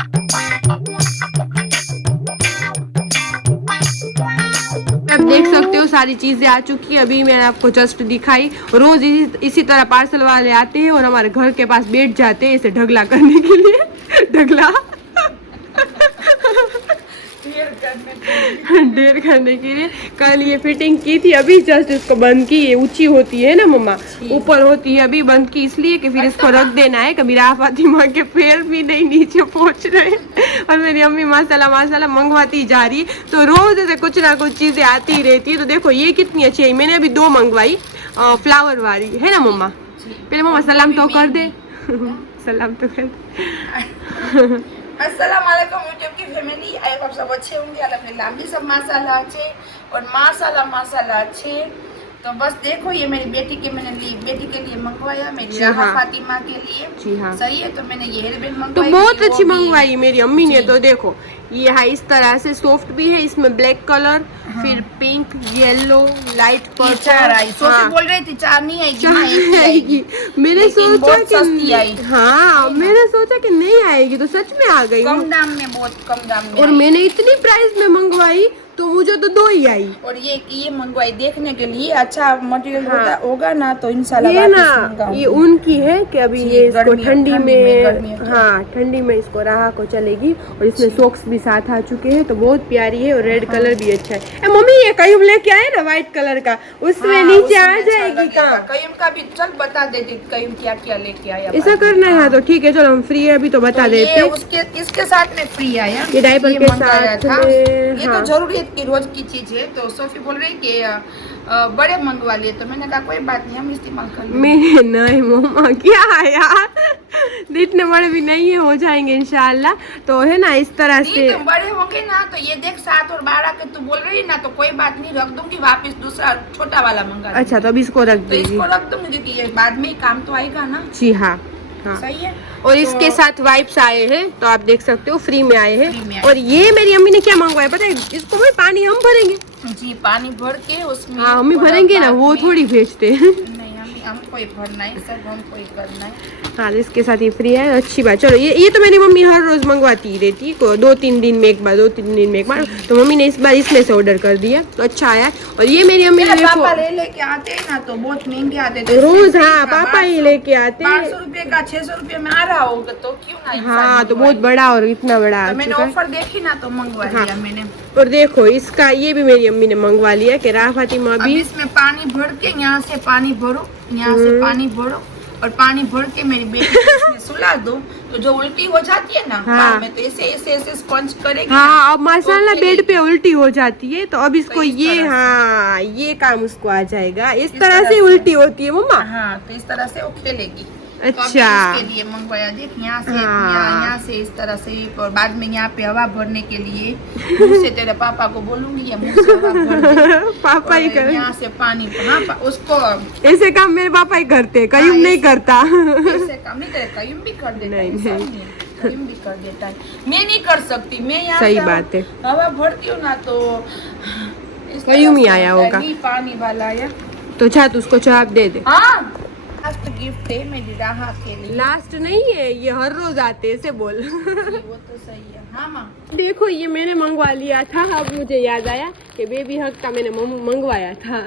आप देख सकते हो सारी चीजें आ चुकी है। अभी मैंने आपको जस्ट दिखाई। रोज इसी तरह पार्सल वाले आते हैं और हमारे घर के पास बैठ जाते हैं इसे ढगला करने के लिए। ढगला ढेर करने के लिए। कल ये फिटिंग की थी, अभी जस्ट इसको बंद की। ये ऊंची होती है ना मम्मा, ऊपर होती है, अभी बंद की इसलिए कि फिर इसको रख देना है। कभी राह फातिमा के पैर भी नहीं नीचे पहुंच रहे और मेरी अम्मी माशाल्लाह माशाल्लाह मंगवाती जा रही। तो रोज ऐसे कुछ ना कुछ चीजें आती ही रहती है। तो देखो ये कितनी अच्छी है। मैंने अभी 2 मंगवाई फ्लावर वाली, है ना मम्मा। पहले मम्मा सलाम तो कर दे। सलाम तो कर दे। अस्सलाम वालेकुम यूट्यूब की फैमिली। आई होप सब अच्छे होंगे अल्हम्दुलिल्लाह। भी सब माशाल्लाह अच्छे और माशाल्लाह अच्छे। तो बस देखो ये मेरी बेटी के मैंने बेटी के लिए मंगवाया, मेरी राहा फातिमा के लिए। जी हाँ, सही है। तो मैंने ये हेयर बैंड तो मंगवाई, बहुत अच्छी मंगवाई मेरी अम्मी ने। तो देखो ये है इस तरह से, सॉफ्ट भी है, इसमें ब्लैक कलर, फिर पिंक, येलो, लाइट पर्पल। आई सोफी बोल रही थी 4 नहीं आएगी, ना एक ही आएगी। मैंने सोचा कि आई। हाँ, मैंने सोचा कि नहीं आएगी, तो सच में आ गई। कम दाम में, बहुत कम दाम में। और मैंने इतनी प्राइस में मंगवाई तो मुझे तो 2 ही आई। और ये मंगवाई देखने के लिए अच्छा मटेरियल होगा ना, तो इंशाल्लाह ये ना ये उनकी है कि अभी ये इसको ठंडी में हाँ ठंडी में इसको राह को चलेगी। और इसमें सॉक्स भी साथ आ चुके हैं, तो बहुत प्यारी है। और रेड कलर भी अच्छा है। मम्मी ये कयूम लेके आए ना व्हाइट कलर का, उसमें नीचे आ जाएगी कहाँ। कयूम का भी चल बता देती कयूम क्या क्या लेके आया। ऐसा करना है तो ठीक है, चलो हम फ्री है अभी तो बता देते। उसके किसके साथ में फ्री आया, ये डायपर के साथ था। ये तो जरूरी की रोज की चीज है। तो सोफी बोल रही कि बड़े मंगवा लिए, तो मैंने कहा कोई बात नहीं, हम इस्तेमाल कर लेंगे। नहीं मम्मा क्या है यार, इतने बड़े भी नहीं है, हो जाएंगे इंशाल्लाह। तो है ना इस तरह से तुम बड़े होंगे ना, तो ये देख 7 और 12 के तू बोल रही ना, तो कोई बात नहीं, रख दूंगी वापस, दूसरा छोटा वाला मंगा। अच्छा, तो अभी इसको रख दीजिए। इसको रख दूंगी क्योंकि ये बाद में ही काम तो आएगा ना। जी हाँ, हाँ सही है। और इसके साथ वाइप्स आए हैं, तो आप देख सकते हो फ्री में आए हैं। और ये मेरी अम्मी ने क्या मंगवाया पता है, इसको भी पानी हम भरेंगे। जी, पानी भर के उसमें। हाँ मम्मी भरेंगे ना, वो थोड़ी भेजते हैं। नहीं, हमको ही भरना है, सब हमको ही करना है। हाँ, इसके साथ ये फ्री है, अच्छी बात। चलो ये तो मेरी मम्मी हर रोज मंगवाती ही रहती है, 2-3 दिन में एक बार, 2-3 दिन में एक बार। तो मम्मी ने इस बार इसमें से ऑर्डर कर दिया, तो अच्छा आया। और ये मेरी अम्मी ने पापा लेके आते हैं ना, तो बहुत महंगे आते थे रोज। हाँ, पापा ही लेके आते हैं। 500 रुपए का 600 रुपए में आ रहा होगा, तो क्यों ना। हाँ, तो बहुत बड़ा और इतना बड़ा। तो मैंने ऑफर देखी ना, तो मंगवा लिया मैंने। और देखो इसका ये भी मेरी अम्मी ने मंगवा लिया कि राह फातिमा भी। इसमें पानी भर के यहाँ से पानी भरो, यहाँ से पानी भरो, और पानी भर के मेरी बेटी को इसमें सुला दो, तो जो उल्टी हो जाती है ना हाँ, में, तो ऐसे स्पंज करेगी। हाँ, अब माशाल्लाह बेड पे उल्टी हो जाती है, तो अब इसको ये हाँ ये काम उसको आ जाएगा। इस तरह से उल्टी होती है मम्मा। हाँ, तो इस तरह से वो खेलेगी। अच्छा, तो इसके लिए मंगवाया। देख यहाँ से यहाँ से इस तरह से, और बाद में यहाँ पे हवा भरने के लिए मुंह से तेरे पापा को बोलूंगी, या मुंह से हवा भर दे। पापा ही कर, यहाँ से पानी। हाँ, उसको ऐसे काम मेरे पापा ही करते, कयूम नहीं करता। ऐसे काम नहीं, तेरे कयूम भी कर देता है। कयूम भी कर देता है, मैं नहीं कर सकती। मैं यहाँ सही बात है, हवा भरती हूँ ना, तो कयूम ही आया होगा। पानी वाला आया, तो छात उसको चाप दे दे। हाँ, लास्ट गिफ्ट है मेरी राहा के लिए। लास्ट नहीं है, ये हर रोज आते ऐसे बोल। वो तो सही है। हाँ माँ, देखो ये मैंने मंगवा लिया था। अब मुझे याद आया कि बेबी हक का मैंने मंगवाया था।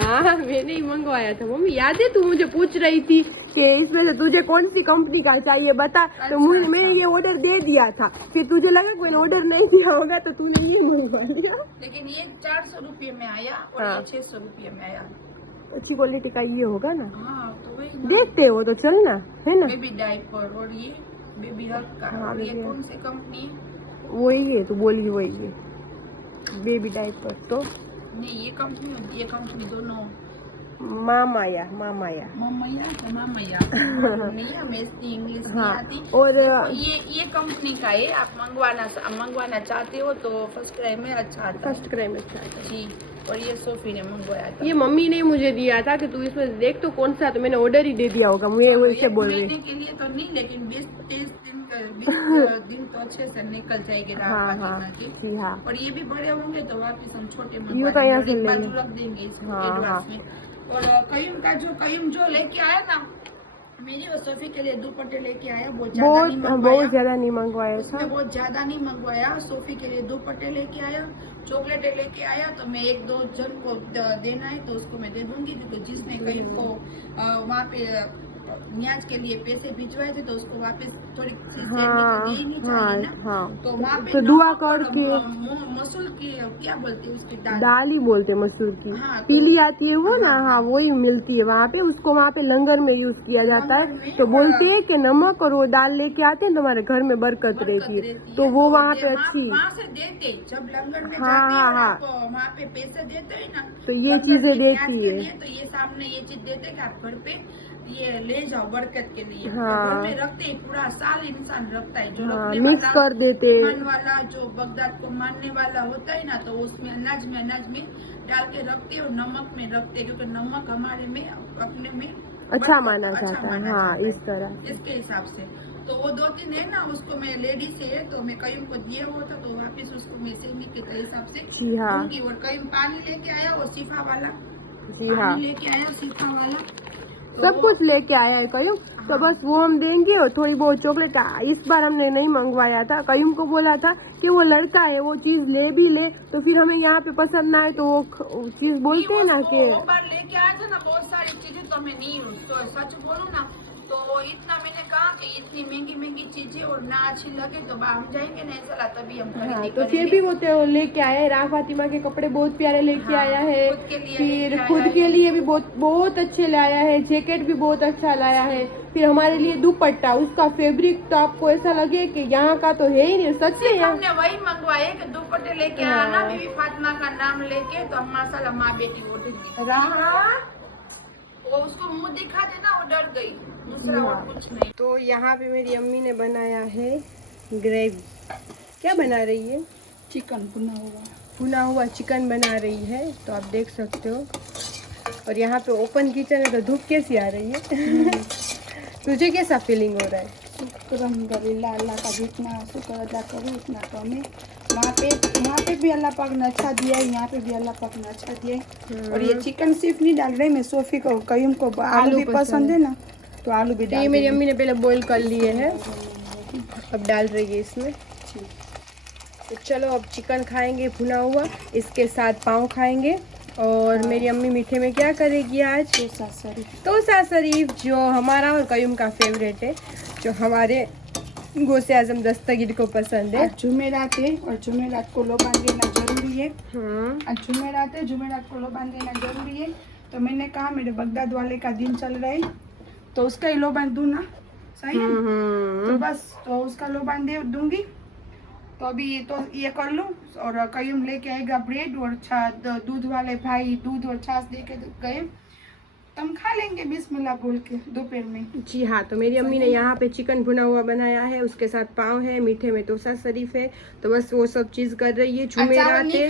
हाँ, मैंने ही मंगवाया था मम्मी, याद है? तू मुझे पूछ रही थी कि इसमें से तुझे कौन सी कंपनी का चाहिए बता। तो मैंने ये ऑर्डर दे दिया था, फिर तुझे लगा कोई ऑर्डर नहीं दिया होगा, तो तूने ये मंगवा लिया। लेकिन ये 400 रुपये में आया और ये 600 रुपये में आया। अच्छी क्वालिटी का ये होगा ना। हाँ, तो वही देखते हो तो चलना, है ना। बेबी डायपर, और ये बेबी हक का। हाँ, और ये कौन सी कंपनी है? वही है, तो बोली वही है, बेबी डायपर। तो नहीं, ये कंपनी दोनों मामाया मामैया नहीं, हमें इंग्लिश नहीं आती। और ये कंपनी का है। आप मंगवाना चाहते हो तो फर्स्ट क्राई में अच्छा आता है। फर्स्ट क्राई में अच्छा आता है जी। और ये सोफी ने मंगवाया था। ये मम्मी ने मुझे दिया था कि तू इसमें देख तो कौन सा, तो मैंने ऑर्डर ही दे दिया होगा। मुझे वैसे बोल रही के लिए तो नहीं, लेकिन 20-23 दिन तो अच्छे से निकल जाएगी। हाँ, जी हाँ। और ये भी बड़े होंगे तो वापस हम छोटे रख देंगे इसमें एडवांस में। और कयूम जो लेके आया ना, मेरी और सोफी के लिए दुपट्टे लेके आया, बहुत ज्यादा नहीं मंगवाया, बहुत ज्यादा नहीं मंगवाया था। उसमें बहुत ज्यादा नहीं मंगवाया। सोफी के लिए दुपट्टे लेके आया, चॉकलेटें लेके आया, तो मैं एक दो जन को देना है तो उसको मैं दे दूंगी। तो जिसने कहीं को वहाँ पे न्याज के लिए पैसे भिजवाए थे तो उसको वापस थोड़ी सी दे ही नहीं चाहिए ना। तो वहाँ पे तो दुआ करके मसूल की क्या बोलते हैं उसकी दाल ही बोलते हैं, मसूर की। हाँ, पीली आती है वो ना, हाँ वही मिलती है वहाँ पे। उसको वहाँ पे लंगर में यूज किया जाता है। तो बोलते हैं कि नमक और वो दाल लेके आते हैं तुम्हारे घर में बरकत रहती है। तो वो वहाँ पे अच्छी, वहाँ से देते जब लंगर में हाँ हाँ हाँ, वहाँ पे पैसे देते हैं ना, तो ये चीजें देती है। तो ये सामने ये चीज देते कि आप घर पे ये ले जाओ बरकत के लिए। हाँ, तो घर में रखते हैं, पूरा साल इंसान रखता है। जो हाँ, रखने मिक्स कर देते ईमान वाला, जो बगदाद को मानने वाला होता है ना, तो उसमें अनाज में डाल के रखते हैं और नमक में रखते हैं, क्योंकि नमक हमारे में अपने में अच्छा माना जाता है। हाँ, इस तरह इसके हिसाब से। तो वो 2-3 है ना, उसको मैं लेडीज है तो मैं कहीं को दिए वो था, तो वापिस उसको मैं सेमी के हिसाब से जी हाँ, और कहीं पानी लेके आया वो सिफा वाला, जी हाँ, लेके आया सिफा वाला, सब कुछ लेके आया है कयूम। तो बस वो हम देंगे और थोड़ी बहुत चॉकलेट। इस बार हमने नहीं मंगवाया था, कयूम को बोला था कि वो लड़का है वो चीज ले भी ले, तो फिर हमें यहाँ पे पसंद ना आए तो वो चीज बोलते हैं ना कि वो बार लेके आया था ना बहुत सारी चीजें, तो मैं नहीं तो सच बोलूं ना, तो इतना मैंने कहा कि इतनी महंगी चीजें और ना अच्छी लगे तो हम जाएंगे नहीं चला तभी हम खरीदी तो फिर भी वो तो लेके आया है। राह फातिमा के कपड़े बहुत प्यारे लेके आया है, फिर खुद के लिए भी बहुत अच्छे लाया है। जैकेट भी बहुत अच्छा लाया है। फिर हमारे लिए दुपट्टा, उसका फैब्रिक तो आपको ऐसा लगे कि यहाँ का तो है ही नहीं, सच में हमने वही मंगवाए कि दुपट्टे लेके आना, बीबी फातिमा का नाम लेके, तो हम माशाल्लाह माँ बेटी वो वो उसको मुंह दिखा देना वो डर गई, दूसरा और कुछ नहीं। तो यहाँ पे मेरी अम्मी ने बनाया है ग्रेवी। क्या बना रही है? चिकन भुना हुआ चिकन बना रही है, तो आप देख सकते हो। और यहाँ पे ओपन किचन है तो धूप कैसी आ रही है? तुझे कैसा फीलिंग हो रहा है? अल्लाह का जितना शुक्र अदा करूँ उतना कम है। वहाँ पे भी अल्लाह पाक ने अच्छा दिया है, यहाँ पे भी अल्लाह पाक ने अच्छा दिया है। और ये चिकन सिर्फ नहीं डाल रही मैं, सोफी को कयूम को आलू भी पसंद है ना, तो आलू भी डाल। ये मेरी अम्मी ने पहले बॉईल कर लिए हैं, अब डाल रही है इसमें। तो चलो अब चिकन खाएंगे भुना हुआ, इसके साथ पाव खाएंगे। और मेरी अम्मी मीठे में क्या करेगी आज? तोसा शरीफ, जो हमारा और कयूम का फेवरेट है, जो हमारे गौसे आजम दस्तगीर को पसंद है। जुमेरात है और जुमेरात को लोबान देना जरूरी है। आज जुमेरात है, जुमेरात को लोबान देना जरूरी है। तो मैंने कहा मेरे बगदाद वाले का दिन चल रहा है तो उसका ही लोबान दूँ ना, सही है? तो बस तो उसका लोबान दे दूंगी। तो अभी तो ये कर लूँ और कयूम लेके आएगा ब्रेड और दूध वाले भाई दूध और छाछ दे के गए, हम खा लेंगे बिस्मिल्लाह बोल के दोपहर में। जी हाँ, तो मेरी अम्मी ने यहाँ पे चिकन भुना हुआ बनाया है, उसके साथ पाव है, मीठे में तोसा शरीफ है। तो बस वो सब चीज कर रही है। जुमेरात है,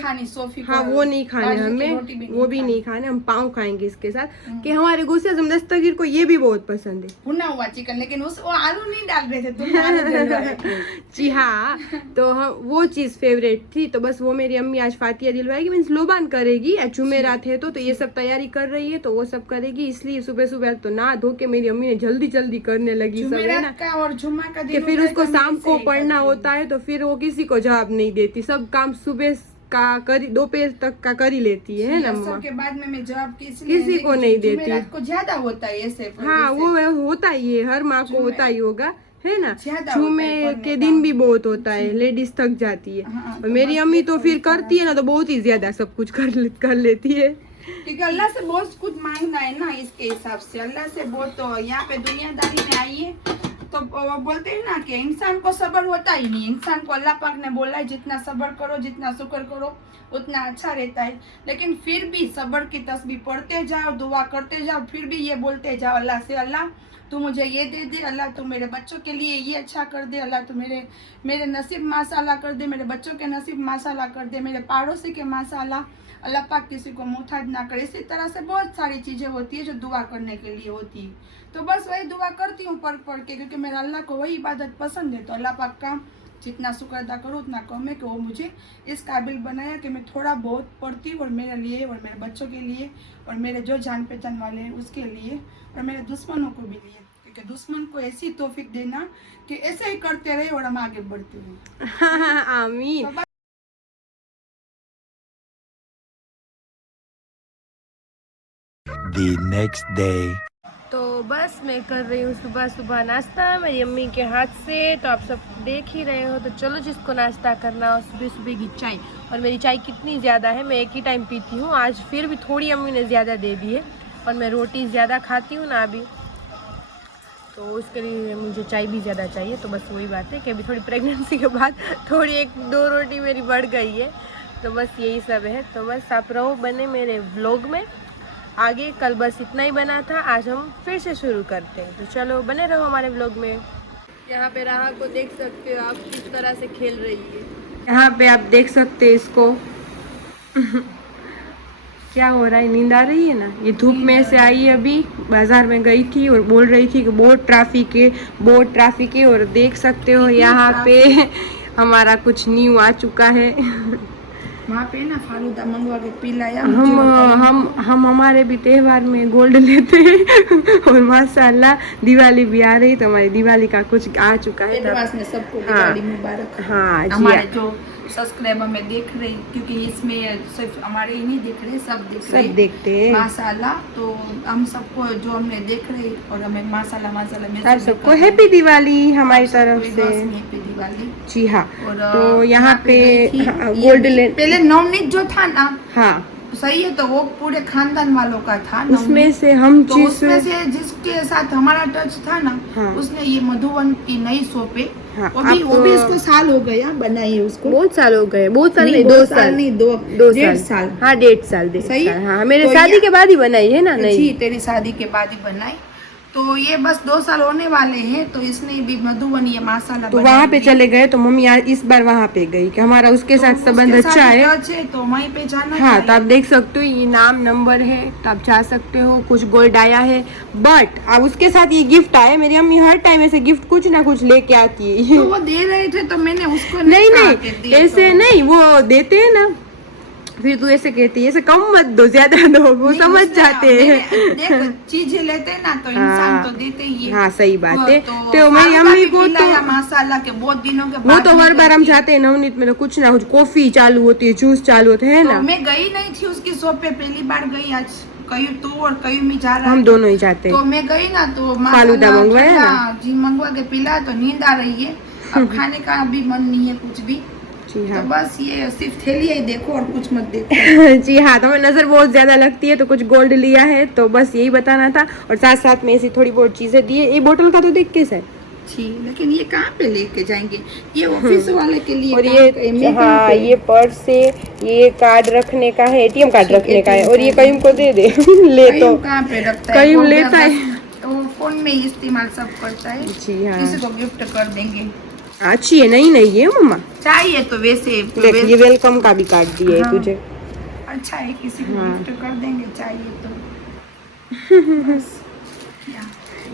हाँ वो नहीं खाने हमें, वो भी नहीं खाने, हम पाव खाएंगे इसके साथ। कि हमारे गौसे आजम दस्तगीर को ये भी बहुत पसंद है भुना हुआ चिकन, लेकिन वो आलू नहीं डाल रहे थे, तुम आलू डाल रहे थे। जी हाँ, तो हम वो चीज फेवरेट थी। तो बस वो मेरी अम्मी आज फातिया दिलवाएगी, मीन्स लोबान करेगी। जुमेरात है तो ये सब तैयारी कर रही है, तो वो सब करेगी। इसलिए सुबह सुबह तो ना धो के मेरी अम्मी ने जल्दी करने लगी सब, है ना। का और जुम्मा का दिन कि फिर उसको शाम को पढ़ना होता है, तो फिर वो किसी को जवाब नहीं देती। सब काम सुबह का करी, दोपहर तक का कर ही लेती है ना मम्मा। के बाद में मैं जवाब किसी को नहीं देती। को ज्यादा होता है ऐसे। हाँ वो होता ही है, हर माँ को होता ही होगा, है ना। जुमे के दिन भी बहुत होता है, लेडीज थक जाती है। और मेरी अम्मी तो फिर करती है ना, तो बहुत ही ज्यादा सब कुछ कर लेती है, क्योंकि अल्लाह से बहुत कुछ मांगना है ना। इसके हिसाब से अल्लाह से बहुत, तो यहाँ पे दुनियादारी में आई है तो वो बोलते हैं ना कि इंसान को सब्र होता ही नहीं। इंसान को अल्लाह पाक ने बोला है जितना सब्र करो, जितना शुक्र करो उतना अच्छा रहता है। लेकिन फिर भी सब्र की तस्बीह पढ़ते जाओ, दुआ करते जाओ, फिर भी ये बोलते जाओ अल्लाह से, अल्लाह तू मुझे ये दे दे, अल्लाह तू मेरे बच्चों के लिए ये अच्छा कर दे, अल्लाह तू मेरे नसीब माशाल्लाह कर दे, मेरे बच्चों के नसीब माशाल्लाह कर दे, मेरे पड़ोसी के माशाल्लाह, अल्लाह पाक किसी को मोहताज ना करे। इसी तरह से बहुत सारी चीज़ें होती है जो दुआ करने के लिए होती है। तो बस वही दुआ करती हूँ पढ़ के, क्योंकि मेरा अल्लाह को वही इबादत पसंद है। तो अल्लाह पाक का जितना शुक्र अदा करूँ उतना कम है कि वो मुझे इस काबिल बनाया कि मैं थोड़ा बहुत पढ़ती हूँ, और मेरे लिए और मेरे बच्चों के लिए और मेरे जो जान पहचान वाले हैं उसके लिए और मेरे दुश्मनों को भी लिए, कि दुश्मन को ऐसी तौफीक देना कि ऐसे ही करते रहे और हम आगे बढ़ते रहे। आमीन। The next day. तो बस मैं कर रही हूँ सुबह सुबह नाश्ता मेरी अम्मी के हाथ से। तो आप सब देख ही रहे हो, तो चलो जिसको नाश्ता करना हो सुबह सुबह की चाय। और मेरी चाय कितनी ज़्यादा है, मैं एक ही टाइम पीती हूँ, आज फिर भी थोड़ी अम्मी ने ज़्यादा दे दी है। और मैं रोटी ज़्यादा खाती हूँ ना अभी, तो उसके लिए मुझे चाय भी ज़्यादा चाहिए। तो बस वही बात है कि अभी थोड़ी प्रेगनेंसी के बाद थोड़ी 1-2 रोटी मेरी बढ़ गई है। तो बस यही सब है। तो बस आप रहो बने मेरे व्लॉग में आगे। कल बस इतना ही बना था, आज हम फिर से शुरू करते हैं। तो चलो बने रहो हमारे व्लॉग में। यहाँ पे राहा को देख सकते हो आप किस तरह से खेल रही है। यहाँ पे आप देख सकते हैं इसको क्या हो रहा है, नींद आ रही है ना। ये धूप में से आई है, अभी बाजार में गई थी और बोल रही थी कि बहुत ट्रैफिक है। और देख सकते हो यहाँ पे हमारा कुछ न्यू आ चुका है। वहाँ पे ना फालूदा मंगवा के पिलाया। हम हमारे भी त्योहार में गोल्ड लेते हैं और माशाल्लाह दिवाली भी आ रही, तो हमारी दिवाली का कुछ आ चुका है। एडवांस में सबको दिवाली मुबारक। हाँ जी। हमारे जो सब्सक्राइबर में देख रहे, क्योंकि इसमें सिर्फ हमारे ही नहीं देख रहे, सब देखते हैं माशाल्लाह। तो हम सबको जो हमने देख रहे और हमें माशाल्लाह सबको हैप्पी दिवाली हमारी तरफ से। हैप्पी दिवाली जी हाँ। और तो यहाँ पे गोल्ड ले पहले नवनीत जो था ना, हाँ सही है, तो वो पूरे खानदान वालों का था। उसमें से हम तो उसमें से जिसके साथ हमारा टच था ना, हाँ। उसने ये मधुवन की नई सोपे, हाँ, वो भी इसको साल हो गया बनाई उसको। बहुत साल हो गए, बहुत साल नहीं, 2 साल नहीं, 1.5 साल। हाँ 1.5 साल सही है। हाँ मेरे तो शादी के बाद ही बनाई है ना। नहीं जी, तेरी शादी के बाद ही बनाई। तो ये बस 2 साल होने वाले हैं, तो इसने भी मधुवन ये माशाल्लाह। तो वहाँ पे चले गए, तो मम्मी यार इस बार वहाँ पे गई कि हमारा उसके साथ संबंध अच्छा है, तो वहीं पे जाना। हाँ तो आप देख सकते हो ये नाम नंबर है, तो आप जा सकते हो। कुछ गोल्ड आया है, बट अब उसके साथ ये गिफ्ट आया। मेरी अम्मी हर टाइम ऐसे गिफ्ट कुछ ना कुछ लेके आती है। तो वो दे रहे थे, तो मैंने उसको नहीं ऐसे नहीं, वो देते हैं ना, फिर तू ऐसे कहती है ऐसे कम मत दो, ज्यादा दो, वो समझ जाते हैं। देख चीजें लेते हैं ना, तो इंसान तो देते ही है। हाँ सही बात है। तो मेरी अम्मी को तो माशाल्लाह के बहुत दिनों के बाद, वो तो हर बार हम जाते हैं नवनीत में, तो कुछ ना कुछ कॉफी चालू होती है, जूस चालू होते है ना। मैं गई नहीं थी उसकी शॉप पे, पहली बार गई आज। कहीं तू और कहीं मैं जा रहा, हम दोनों ही जाते। तो मैं गई ना, तो फालूदा मंगवाया ना जी, मंगवा के पिला, तो नींद आ रही है। अब खाने का भी मन नहीं है कुछ भी। जी हाँ। तो बस ये सिर्फ थैली ही देखो और कुछ मत देखो। जी हाँ। तो हमें नजर बहुत ज्यादा लगती है, तो कुछ गोल्ड लिया है, तो बस यही बताना था। और साथ साथ में ऐसी थोड़ी बहुत चीजें दी है। ये बोतल का तो देख कैसा है जी, लेकिन ये कहाँ पे लेके जाएंगे, ये ऑफिस वाले के लिए। और ये हाँ ये पर्स है, ये कार्ड रखने का है, एटीएम कार्ड रखने का है। और ये कईम को दे दे ले तो कहाँ पे रखता है, कईम लेता है, वो फोन में ही इस्तेमाल सब करता है। जी हाँ। किसी को गिफ्ट कर देंगे। अच्छी है, नहीं है मम्मा, चाहिए तो वैसे देख ये वेलकम का भी कार्ड दिया है तुझे। अच्छा है, किसी को गिफ्ट कर देंगे, चाहिए तो।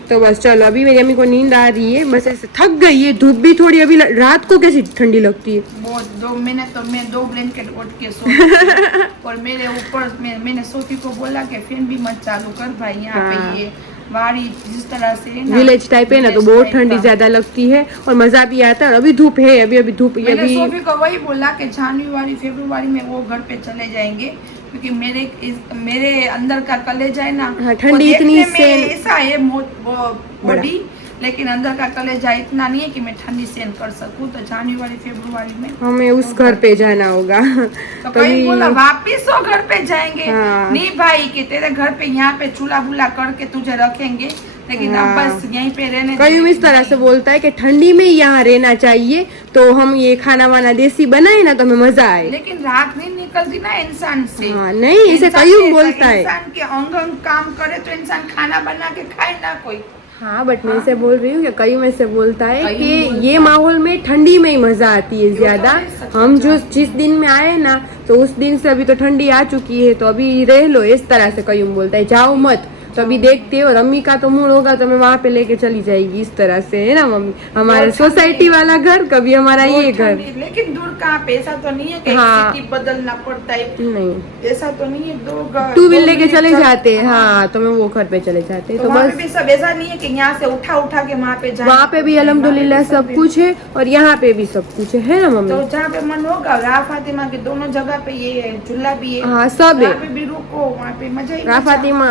तो बस चलो, अभी मेरी अम्मी को नींद आ रही है, बस ऐसे थक गई है। धूप भी थोड़ी अभी रात को कैसी ठंडी लगती है बहुत। मैं 2 ब्लैंकेट ओढ़ के सो और मेरे ऊपर मैंने सोफी को बोला कि फैन भी मत चालू कर भाई, यहाँ पे ये बाड़ी जिस तरह से विलेज टाइप है ना, तो बहुत ठंडी ज्यादा लगती है और मजा भी आता है। और अभी धूप है, अभी धूप। मैंने सोफी को वही बोला कि जनवरी फरवरी में वो घर पे चले जाएंगे, क्योंकि मेरे अंदर का कलेजा है ना, ठंडी इतनी ऐसा है बॉडी, लेकिन अंदर का कलेजा इतना नहीं है कि मैं ठंडी सहन कर सकूं। तो जनवरी फरवरी में हमें उस घर पे जाना होगा। तो कहीं बोला वापिस वो घर पे जाएंगे। हाँ। नहीं भाई कि तेरे घर पे यहाँ पे चूल्हा बुला करके तुझे रखेंगे, लेकिन अब बस यहीं पे रहने। कहीं इस तरह से बोलता है कि ठंडी में यहाँ रहना चाहिए, तो हम ये खाना वाना देसी बनाए ना, तो हमें मजा आए। लेकिन रात नहीं निकलती ना इंसान से। हाँ, नहीं इसे कहीं बोलता है, इंसान के अंग काम करे तो इंसान खाना बना के खाए ना कोई। हाँ बट मैं इसे बोल रही हूँ कि कई में से बोलता है कि ये माहौल में ठंडी में ही मजा आती है ज्यादा। हम जिस दिन में आए ना, तो उस दिन से अभी तो ठंडी आ चुकी है, तो अभी रह लो, इस तरह से कई बोलता है। जाओ मत, तो अभी देखते हैं, और अम्मी का तो मूड होगा तो मैं वहाँ पे लेके चली जाएगी इस तरह से, है ना मम्मी? हमारे सोसाइटी वाला घर, कभी हमारा ये घर। लेकिन दूर कहाँ पे, ऐसा तो नहीं है कि हाँ। सिटी बदलना पड़ता है, नहीं, ऐसा तो नहीं है। टू व्हीलर लेके चले जाते हैं। हाँ, तो मैं वो घर पे चले जाते, तो वहाँ बस पे भी सब ऐसा नहीं है कि यहाँ से उठा उठा के वहाँ पे जाना वहाँ पे भी अल्हम्दुलिल्लाह सब कुछ है, और यहाँ पे भी सब कुछ है ना मम्मी? तो जहाँ पे मन होगा, राह फातिमा के दोनों जगह पे ये है, झूला भी है, हाँ सब है। वहाँ पे भी रुको, वहाँ पे मजा ही राह फातिमा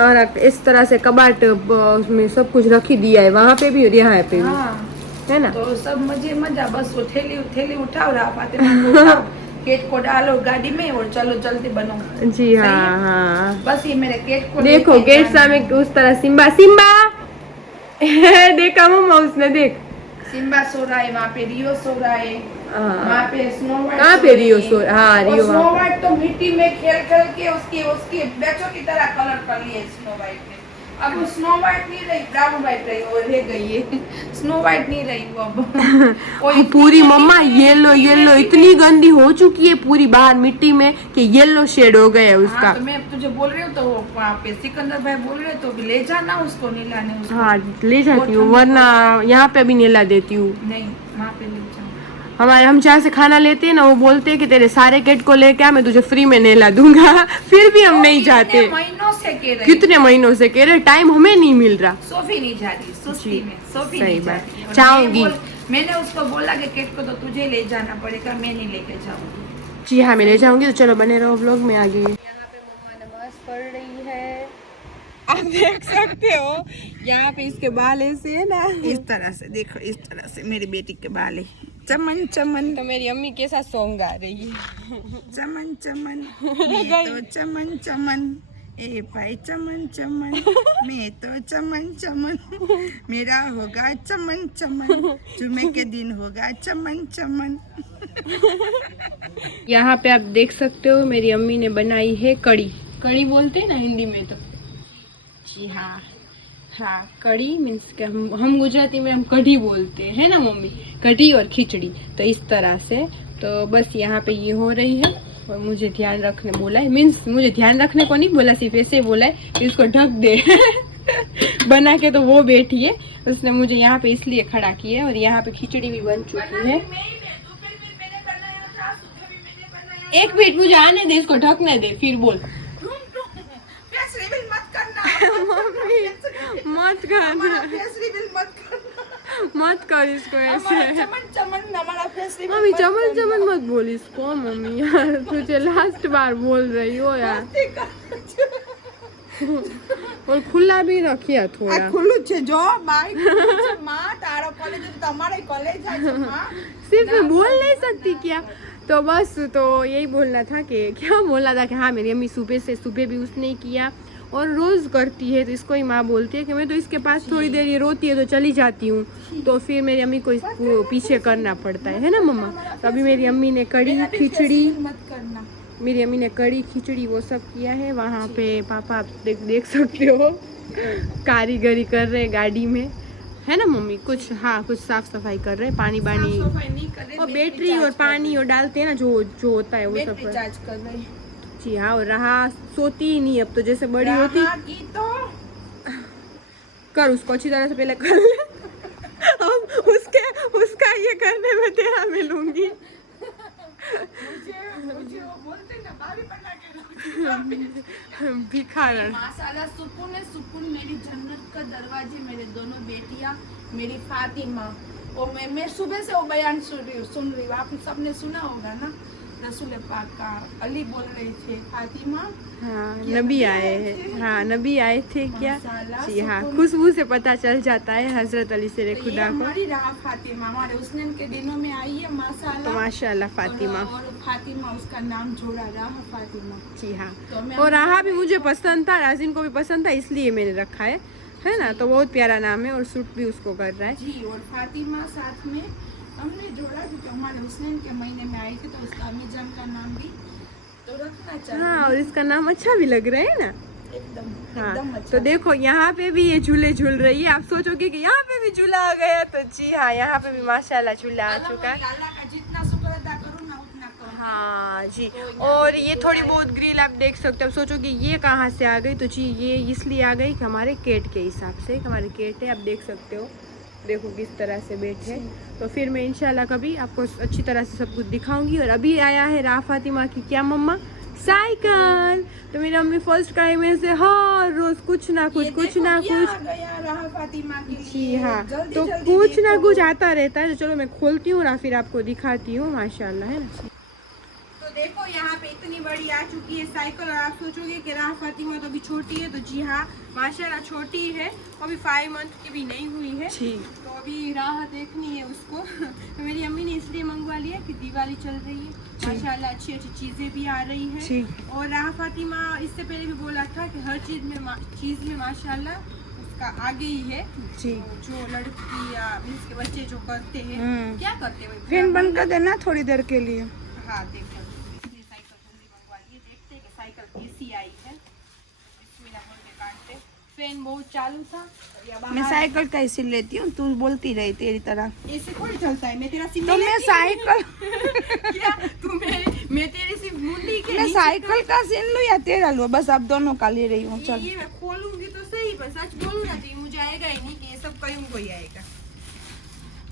इस तरह से कबाट उसमें सब कुछ रखी दिया है, वहाँ पे भी और यहाँ पे भी, हाँ, है ना? तो सब मजा, बस वो थैली उठाओ, राह फातिमा को उठाओ, केक को डालो गाड़ी में और चलो जल्दी बनो। जी हाँ हाँ। बस ये मेरे केक को देखो लेके गेट जाना सामने है। उस तरह सिम्बा सिम्बा देखा मम्मा उसने, देख सिम्बा सो रहा है वहाँ पे, रियो सो रहा है वहाँ पे, स्नो वाइट कहाँ पे रियो सो? हाँ रियो स्नो वहाँ वाइट तो मिट्टी में खेल खेल के उसके बच्चों की तरह कलर कर लिए स्नो वाइट ने। अब वो स्नो वाइट नहीं रही, ब्राउन वाइट रही, वो रह गई है, स्नो वाइट नहीं रही वो अब। वो पे। पूरी मम्मा येलो इतनी गंदी हो चुकी है पूरी बाहर मिट्टी में कि येलो शेड हो गया है उसका। हाँ, तो मैं तुझे बोल रही हूँ, तो वहाँ पे सिकंदर भाई बोल रहे तो ले जाना उसको, नहीं लाने उसको। हाँ ले जाती हूँ, वरना यहाँ पे भी नेला देती हूँ। नहीं, वहाँ पे ले जाओ। हम जहाँ से खाना लेते हैं ना, वो बोलते हैं कि तेरे सारे केट को लेके आ, मैं तुझे फ्री में नेला दूंगा फिर भी हम नहीं जाते। कितने महीनों से कह रहे, कितने महीनों से कह रहे, टाइम हमें नहीं मिल रहा। सोफी नहीं जा रही, सुस्ती में सोफी सही नहीं जा बात। रही। और जाऊंगी। मैंने उसको बोला कि केक को तो तुझे ले जाना पड़ेगा, मैं नहीं लेके जाऊंगी। जी हाँ, मैं ले जाऊंगी, तो चलो बने रहो व्लॉग में आगे। यहाँ पे मम्मा नमाज पढ़ रही है, आप देख सकते हो। यहाँ पे इसके बाल ऐसे है ना, इस तरह से देखो, इस तरह से मेरी बेटी के बाल है, चमन चमन। तो मेरी अम्मी के साथ सॉन्ग गा रही है। चमन चमन मैं तो चमन चमन, ए भाई चमन चमन, मैं तो चमन चमन, मेरा होगा चमन चमन, जुमे के दिन होगा चमन चमन। यहाँ पे आप देख सकते हो मेरी अम्मी ने बनाई है कड़ी। कड़ी बोलते हैं ना हिंदी में तो। जी हाँ हाँ, कड़ी मीन्स के हम गुजराती में हम कढ़ी बोलते हैं, है ना मम्मी? कढ़ी और खिचड़ी, तो इस तरह से। तो बस यहाँ पे ये हो रही है, और मुझे ध्यान रखने बोला है, मीन्स मुझे ध्यान रखने को नहीं बोला, सिर्फ ऐसे बोला है कि इसको ढक दे बना के। तो वो बैठी है, उसने मुझे यहाँ पे इसलिए खड़ा किया है। और यहाँ पे खिचड़ी भी बन चुकी है। एक मिनट मुझे आने दे, इसको ढकने दे, फिर बोल। मम्मी मत कर, मत कर इसको ऐसे। मम्मी चमन चमन मत बोल इसको मम्मी, यार तुझे लास्ट बार बोल रही हो यार। और खुला भी रखिया थोड़ा। खुल्लू छे जो बाइक मां तारो कॉलेज तो हमारे कॉलेज है मां, सिर्फ मैं बोल नहीं सकती क्या? तो बस तो यही बोलना था कि क्या बोलना था कि हाँ मेरी अम्मी सुबह भी उसने ही किया और रोज़ करती है। तो इसको ही माँ बोलती है कि मैं तो इसके पास थोड़ी देर ये रोती है तो चली जाती हूँ, तो फिर मेरी अम्मी को इसको पीछे करना पड़ता है ना मम्मा? तो अभी मेरी अम्मी ने कड़ी खिचड़ी, मेरी अम्मी ने कड़ी खिचड़ी वो सब किया है। वहाँ पे पापा आप देख सकते हो कारीगरी कर रहे गाड़ी में, है ना मम्मी? कुछ हाँ कुछ साफ सफाई कर रहे, पानी बानी और बैटरी और पानी और डालते हैं ना जो होता है वो सब कर रहे। जी हाँ। और रहा सोती ही नहीं अब तो, जैसे बड़ी होती तो कर उसको अच्छी तरह से पहले कर ले अब उसका ये करने में तेरा मिलूंगी। मुझे वो बोलते ना भाभी बना के भिखारन। माशाल्लाह सुकून मेरी जन्नत का दरवाजे, मेरे दोनों बेटियां, मेरी फातिमा। और मैं सुबह से वो बयान सुन रही हूँ, आप सबने सुना होगा ना, रसूल पाक का अली बोल रहे थे फातिमा, हाँ नबी आए हैं, हाँ नबी आए थे क्या? जी हाँ, खुशबू से पता चल जाता है हजरत अली शेर खुदा को। हमारी राह फातिमा हमारे हुस्नैन के दिनों में आई है माशाल्लाह। तो माशाल्लाह फातिमा, और फातिमा उसका नाम जोड़ा राह फातिमा। जी हाँ। और राहा भी मुझे पसंद था, राजिन को भी पसंद था, इसलिए मैंने रखा है ना? तो बहुत प्यारा नाम है और सूट भी उसको कर रहा है जी। और फातिमा साथ में हमने जोड़ा क्योंकि हमारे हुस्नैन के महीने में आई थी, तो उसका अम्मी जान का नाम भी तो रखना चाहिए। हाँ, और इसका नाम अच्छा भी लग रहा है ना एकदम हाँ। एकदम अच्छा। तो देखो यहाँ पे भी ये झूले झूल रही है। आप सोचोगे कि यहाँ पे भी झूला आ गया, तो जी हाँ यहाँ पे भी माशाल्लाह झूला आ चुका है। अल्लाह का जितना शुक्र अदा करूँ ना उतना कम। हाँ जी। तो यहाँ और पे ये दो थोड़ी आए। बहुत ग्रिल आप देख सकते हो। अब सोचो कि ये कहाँ से आ गई, तो जी ये इसलिए आ गई कि हमारे गेट के हिसाब से, हमारे गेट है, आप देख सकते हो। देखो किस तरह से बैठे। तो फिर मैं इंशाल्लाह कभी आपको अच्छी तरह से सब कुछ दिखाऊंगी। और अभी आया है राह फातिमा की क्या मम्मा, साइकिल। तो मेरी मम्मी फर्स्ट टाइम में से हर रोज कुछ ना कुछ ये कुछ देखो ना क्या कुछ। आ गया राह फातिमा के लिए। जी हाँ, जल्दी तो जल्दी कुछ ना देखो। कुछ आता रहता है। तो चलो मैं खोलती हूँ और फिर आपको दिखाती हूँ, माशाल्लाह, है ना। तो देखो यहाँ पे इतनी बड़ी आ चुकी है साइकिल। और आप सोचोगे कि राह फातिमा तो अभी छोटी है, तो जी हाँ माशाल्लाह छोटी है, अभी 5 मंथ की भी नहीं हुई है। तो अभी राह देखनी है उसको। तो मेरी अम्मी ने इसलिए मंगवा लिया कि दिवाली चल रही है, माशाल्लाह अच्छी अच्छी चीज़ें भी आ रही हैं। और राह फातिमा इससे पहले भी बोला था कि हर चीज़ में माशाल्लाह उसका आगे ही है। जी। तो जो लड़की या मीन्स के बच्चे जो करते हैं, क्या करते हैं फैन बंद कर देना थोड़ी देर के लिए। हाँ देखो ये साइकिल जल्दी मंगवा लिए, देखते हैं कि साइकिल कैसी आई है। बिस्मिल्लाह बोल के काटते। फैन बहुत चालू था। या मैं साइकिल कैसे लेती हूँ, तू बोलती रही तेरी तरह। ऐसे थोड़ी चलता है। मैं तेरा सिम तो नहीं मैं लेती। साइकिल क्या तू मैं तेरी सिर्फ मुंडी के मैं नीचे साइकिल का सीन लूँ या तेरा लूँ, बस अब दोनों का ले रही हूँ। चल ये मैं खोलूंगी तो सही, पर सच बोलूँ ना तो ये मुझे आएगा ही नहीं कि ये सब कहीं को ही आएगा।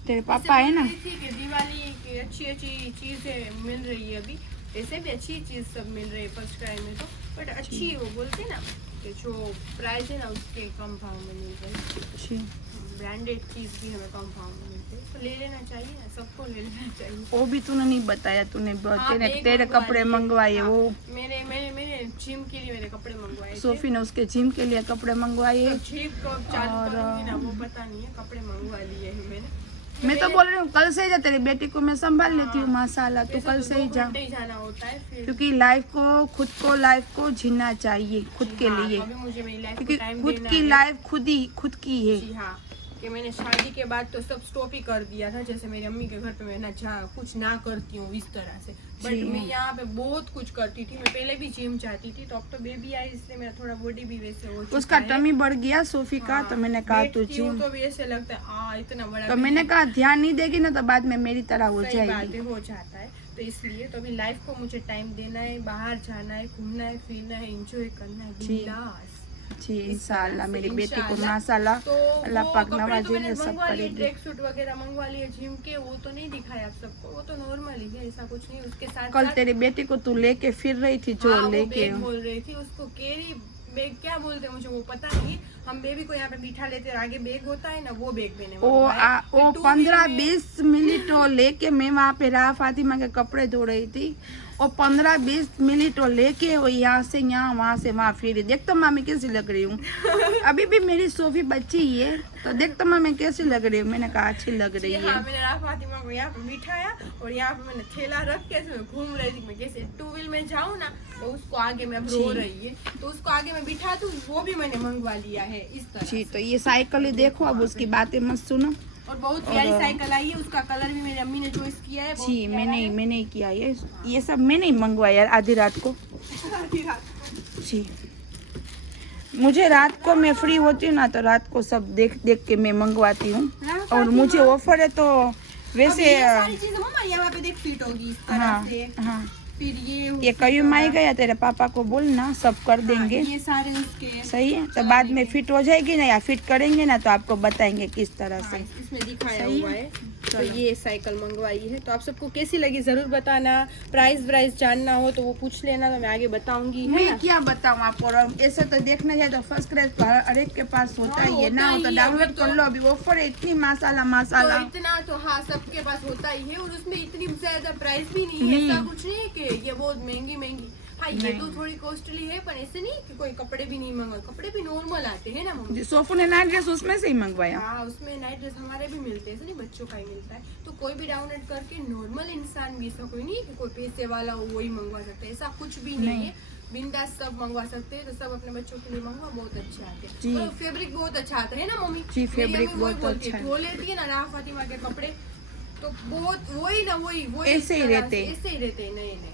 तेरे पापा है ना। थी कि दिवाली की अच्छी अच्छी चीजें मिल रही है अभी। ऐसे भी अच्छी चीज सब मिल रही है फर्स्ट टाइम में तो, बट अच्छी वो बोलते ना कि जो प्राइस है ना उसके कम भाव में मिल रही है। ब्रांडेड चीज भी हमें कम भाव में मिलती है, तो ले लेना चाहिए ना, सबको ले लेना चाहिए। वो भी तूने नहीं बताया, तूने हाँ, बैग तेरे मंगवा कपड़े लिए। मंगवाए। हाँ, वो मैंने जिम के लिए मेरे कपड़े मंगवाए थे। सोफी ने उसके जिम के लिए कपड़े मंगवाए। तो जिम कब चालू करूंगी ना वो पता नहीं है, कपड़े मंगवा लिए हैं मैंने। मैं तो बोल रही हूँ कल से ही जा, तेरी बेटी को मैं संभाल लेती हूँ माशाल्लाह। तू कल से ही जा, जाना होता है फिर। क्योंकि लाइफ को जीना चाहिए खुद के लिए, अभी मुझे मेरी लाइफ क्योंकि को टाइम खुद देना की है। लाइफ खुद की है। जी हाँ, कि मैंने शादी के बाद तो सब स्टॉप ही कर दिया था। जैसे मेरी अम्मी के घर पे मैं ना कुछ ना करती हूँ इस तरह से, बट मैं यहाँ पे बहुत कुछ करती थी। मैं पहले भी जिम जाती थी, तो अब तो बेबी आई इसलिए मेरा थोड़ा बॉडी भी वैसे हो चुका उसका है। टमी बढ़ गया सोफी का। हाँ, तो मैंने कहा तू बैठती हूँ जिम, तो भी ऐसे लगता है इतना बड़ा। तो मैंने कहा ध्यान नहीं देगी ना तो बाद में मेरी तरह हो सही बात जाएगी। है, हो जाता है। तो इसलिए तो अभी लाइफ को मुझे टाइम देना है, बाहर जाना है, घूमना है, फिरना है, एंजॉय करना है, जी। बिंदास। जी इंशाल्लाह मेरी बेटी को इंशाल्लाह। माशाल्लाह तो अल्लाह वो पाक कपड़े तो नवाजेंगे, मैंने सब मंगवा लिए, करेगी। ट्रैक सूट वगैरह मंगवा लिए जिम के। वो तो नहीं दिखाया आप सबको, वो तो नॉर्मल ही है, ऐसा कुछ नहीं। उसके साथ कल साथ तेरी बेटी को तू लेके फिर रही थी, जो वो लेके बैग बोल रही थी, उसको कैरी बैग क्या बोलते हैं मुझे वो पता नहीं। हम बेबी को यहाँ पे बिठा लेते हैं, आगे बैग होता है ना, वो बैग मैंने मंगवाया। वो फिर 15-20 मिनट लेके मैं वहाँ पे राह फातिमा के कपड़े धो रही थी। और 15-20 मिनट लेके वो यहाँ से यहाँ वहाँ से वहाँ फिर देख तो मामी कैसी लग रही हूँ। अभी भी मेरी सोफी बच्ची ही है, तो देख तो मामी कैसी लग रही हूँ। मैंने कहा अच्छी लग रही है। हाँ, मैंने राह फातिमा को यहाँ पे बिठाया और यहाँ पे मैंने थैला रख के मैं घूम रही थी। मैं कैसे 2 व्हील में जाऊँ ना, तो उसको आगे में अब रो रही है, तो उसको आगे में बिठा दूँ। वो भी मैंने मंगवा लिया है इस तरह। जी, तो ये साइकिल ही देखो, अब उसकी बातें मत सुनो। और बहुत प्यारी साइकिल आई है, उसका कलर भी मेरी अम्मी ने चॉइस किया है। जी मैंने ही किया ये सब मैंने ही मंगवाया आधी रात को। जी मुझे रात को मैं फ्री होती हूँ ना, तो रात को सब देख देख के मैं मंगवाती हूँ। और मुझे ऑफर है तो वैसे सारी चीजें मम्मा यहाँ पे देख फिट होगी इस तरह हाँ से। हाँ फिर ये कयूम आई गया, तेरे पापा को बोलना सब कर देंगे। ये सारे उसके सही है, तो बाद में फिट हो जाएगी ना या फिट करेंगे ना तो आपको बताएंगे किस तरह से। इसमें दिखाया सही हुआ है। है। तो ये साइकिल मंगवाई है, तो आप सबको कैसी लगी जरूर बताना। प्राइस जानना हो तो वो पूछ लेना, तो मैं आगे बताऊंगी, है मैं ना। क्या बताऊँ आपको, और ऐसे तो देखना जाए तो फर्स्ट क्लास तो हर एक के पास होता ही है ना, होता तो ही है, डाउनलोड अभी कर तो- लो। अभी ऑफर है इतनी माशाल्लाह तो माशाल्लाह। इतना तो हाँ सबके पास होता ही है, और उसमें इतनी ज्यादा प्राइस भी नहीं है। ऐसा कुछ नहीं है कि ये बहुत महंगी। हाँ ये तो थोड़ी कॉस्टली है, पर ऐसे नहीं कि कोई कपड़े भी नहीं मंगवाए, कपड़े भी नॉर्मल आते हैं ना मम्मी। सोफू ने नाइट ड्रेस उसमें से ही मंगवाया। हाँ उसमें नाइट ड्रेस हमारे भी मिलते हैं, ऐसे नहीं बच्चों का ही मिलता है। तो कोई भी डाउनलोड करके नॉर्मल इंसान भी, ऐसा कोई नहीं है कि कोई पैसे वाला हो वही मंगवा सकता है, ऐसा कुछ भी नहीं है। बिंदास सब मंगवा सकते हैं, तो सब अपने बच्चों के लिए मंगवा, बहुत अच्छे आते हैं। और फैब्रिक बहुत अच्छा आता है ना मम्मी। जी, फैब्रिक बहुत अच्छा है। धो लेती है ना राह फातिमा के कपड़े, तो बहुत वही ऐसे ही रहते हैं। ऐसे ही रहते हैं नए।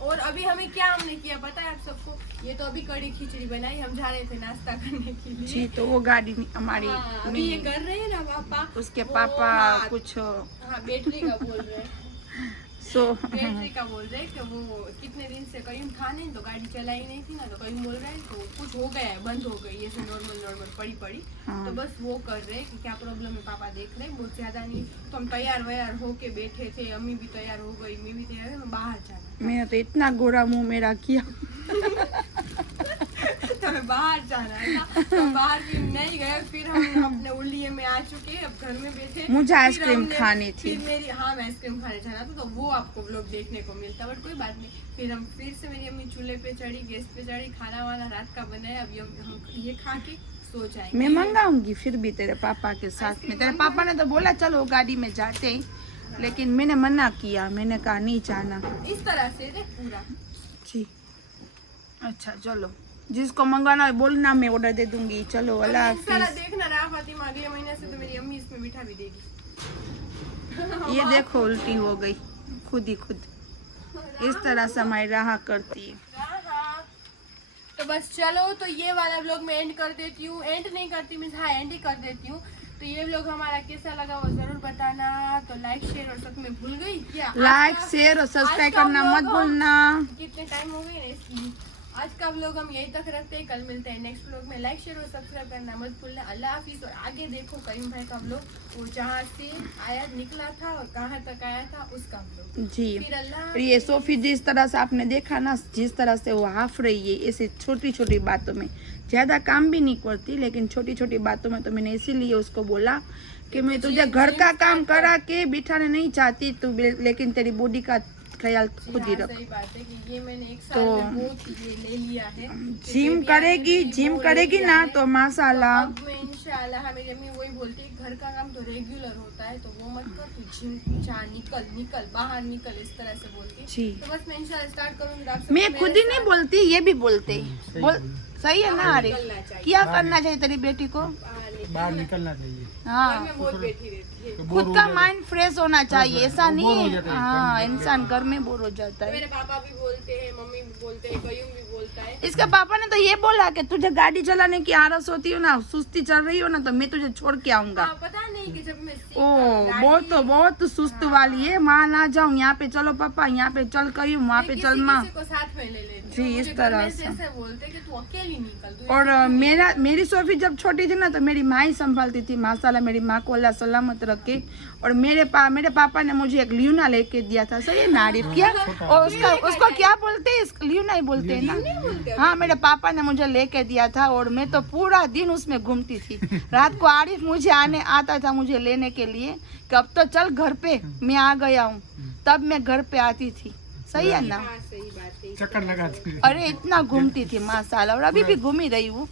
और अभी हमें क्या हमने किया पता है आप सबको, ये तो अभी कड़ी खिचड़ी बनाई, हम जा रहे थे नाश्ता करने के लिए। जी, तो वो गाड़ी हमारी अभी ये कर रहे हैं ना पापा, उसके वो, पापा हाँ, कुछ हाँ बैटरी का बोल रहे हैं। सो बैटरी का बोल रहे कि वो कितने दिन से कहीं था नहीं तो गाड़ी चलाई नहीं थी ना, तो कहीं बोल रहे हैं तो कुछ हो गया है, बंद हो गई ऐसे नॉर्मल पड़ी हाँ। तो बस वो कर रहे कि क्या प्रॉब्लम है, पापा देख रहे बहुत ज्यादा नहीं। तो हम तैयार वैयार होके बैठे थे, अम्मी भी तैयार हो गई, मैं भी तैयार हूँ, बाहर जाना। मैंने तो इतना गोरा मुंह मेरा किया। तो हमें बाहर जाना था, तो बाहर भी नहीं गए। फिर हम अपने उल्लिये में आ चुके, अब घर में बैठे। मुझे फिर आइसक्रीम हमने- खानी थी। फिर मेरी मैं आइसक्रीम खाने जाना था, तो वो आपको व्लॉग देखने को मिलता, बट कोई बात नहीं। फिर से मेरी अम्मी चूल्हे पे चढ़ी, गैस पे चढ़ी, खाना वाना रात का बनाया। अभी हम ये खा के सो जाएंगे। मैं मंगाऊंगी फिर भी तेरे पापा के साथ में। तेरे पापा ने तो बोला चलो गाड़ी में जाते हैं, लेकिन मैंने मना किया, मैंने कहा नहीं जाना। इस तरह से रे पूरा। जी अच्छा चलो, जिसको मंगाना है बोलना, मैं ऑर्डर दे दूंगी। चलो अल्लाह इंशाल्लाह हाफिज। देखना रहा फातिमा, अगले महीने से तो मेरी अम्मी इसमें बिठा भी देगी। ये देखो उल्टी हो गई खुद ही खुद, इस तरह से हमारी राह करती है। तो बस चलो, तो ये वाला व्लॉग मैं एंड कर देती हूँ। एंड नहीं करती मीन्स हाँ एंड ही कर देती हूँ। तो ये व्लॉग हमारा कैसा लगा वो जरूर बताना। तो लाइक शेयर और सब मैं भूल गई क्या, लाइक शेयर और सब्सक्राइब करना मत भूलना। कितने टाइम हो गए ना इसलिए। आज का व्लॉग हम यही तक रखते हैं, कल मिलते हैं नेक्स्ट व्लॉग में। लाइक शेयर और सब्सक्राइब करना मत भूलना। अल्लाह हाफिज। और आगे देखो करीम भाई का व्लॉग, वो जहाँ से आया निकला था और कहाँ तक आया था उसका व्लॉग। जी फिर अल्लाह और ये सोफी जिस तरह से आपने देखा ना, जिस तरह से वो हाफ रही है, ऐसे छोटी छोटी बातों में, ज्यादा काम भी नहीं करती, लेकिन छोटी छोटी बातों में। तो मैंने इसीलिए उसको बोला कि मैं तुझे घर का काम करा के बिठाना नहीं चाहती तू, लेकिन तेरी बॉडी का ख्याल खुद ही रख। सही बात है कि ये मैंने एक साल तो में बहुत ये ले लिया है। जिम करेगी ना तो माशाल्लाह। अब मैं इंशाल्लाह, मेरी अम्मी वही बोलती है घर का काम तो रेगुलर होता है, तो वो मत कर, तू जिम जा, निकल बाहर निकल, इस तरह से बोलती है। जी तो बस मैं इंशाल्लाह स्टार्ट करूंगी आप सब मैं खुद ही नहीं बोलती, ये भी बोलते बोल। सही है ना अरे, क्या करना चाहिए तेरी बेटी को? बाहर निकलना चाहिए। हाँ बहुत बैठी रहती है। खुद का माइंड फ्रेश होना चाहिए, ऐसा नहीं बोर हो है। जाता है, हाँ इंसान घर में बोर हो जाता है। मेरे पापा भी बोलते हैं, मम्मी भी बोलते हैं, कयूम भी बोलता है। इसके पापा ने तो ये बोला कि तुझे गाड़ी चलाने की आलस होती हो ना, सुस्ती चल रही हो ना, तो मैं तुझे छोड़ के आऊंगा। हाँ, पता नहीं कि जब मैं ओ बहुत सुस्त वाली है। वहाँ ना जाऊँ, यहाँ पे चलो पापा, यहाँ पे चल कयूं, वहाँ पे चल माँ। को साथ में ले लेती जी, हूँ। इस मुझे तरह घर में से। ऐसे बोलते कि तू अकेली निकल, तू और मेरी सोफी जब छोटी थी ना, तो मेरी माँ ही संभालती थी। माशाल्लाह मेरी माँ को अल्लाह सलामत रखे। और मेरे पापा ने मुझे एक ल्यूना लेके दिया था। सही है ना आरिफ? क्या और उसको क्या बोलते हैं? ल्यूना ही बोलते हैं ना? हाँ मेरे पापा ने मुझे लेके दिया था, और मैं तो पूरा दिन उसमें घूमती थी। रात को आरिफ मुझे आता था मुझे लेने के लिए कि अब तो चल घर पे, मैं आ गया हूँ, तब मैं घर पे आती थी। सही है ना? हाँ, सही बात है। चक्कर लगाती है। अरे इतना घूमती थी माशाल्लाह, और अभी भी घूमी रही हूँ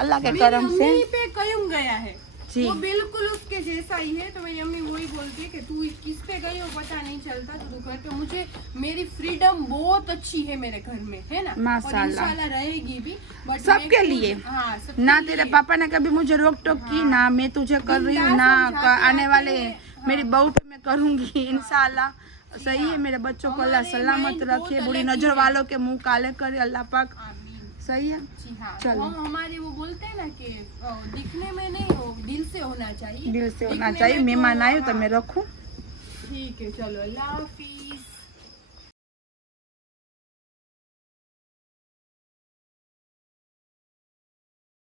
अल्लाह के करम से। अम्मी पे कयूम गया है, जी वो बिल्कुल उसके जैसा ही है। तो मेरी अम्मी वही बोलती है कि तू किस पे गई हो पता नहीं चलता, तो तू घर पे। मुझे मेरी फ्रीडम बहुत अच्छी है मेरे घर में, है ना? माशाल्लाह। और इंशाल्लाह रहेगी भी। बट सबके लिए। हाँ, सबके ना लिए। तेरे पापा ने कभी मुझे रोक टोक की, ना मैं तुझे कर रही हूँ, ना आने वाले मेरी बहू पे मैं करूँगी इंशाल्लाह। सही है, मेरे बच्चों को अल्लाह सलामत रखे, बुरी नजर वालों के मुंह काले करे अल्लाह पाक। आमीन। सही है। जी हाँ, चलो। हम हमारे वो बोलते हैं ना कि दिखने में नहीं, वो दिल से होना चाहिए। दिल से होना दिखने चाहिए। में मेहमान आए तो हाँ। मैं रखूँ। ठीक है, चलो अल्लाह हाफिज।